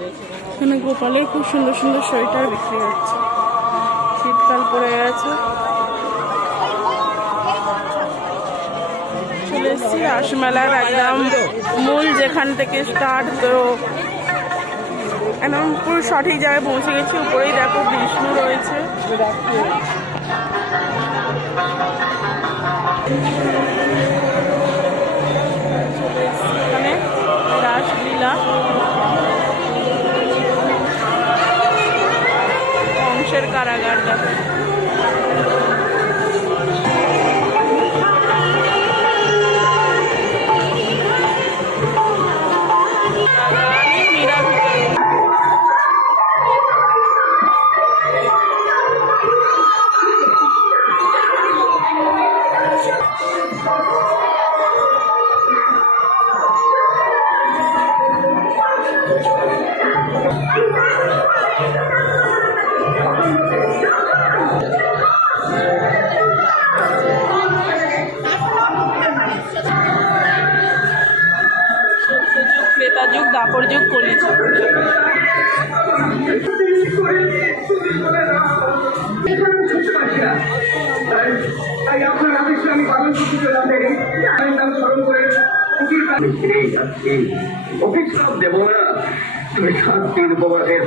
এখানে গোপালের খুব সুন্দর সুন্দর সোয়েটার বিক্রি হচ্ছে, শীতকাল পড়ে গেছে। চলে এসেছি রাসমেলার একদম মূল যেখান থেকে স্টার্ট, তো একদম পুরো সঠিক জায়গায় পৌঁছে গেছি। উপরেই দেখো বিষ্ণু রয়েছে। এখানে রাসলীলা, কংসের কারাগার দেখো। ত্রেতা যুগ, দাপর যুগ, কলি যুগ। অভিশাপ দেব না, তুমি শান্তির উপবাসের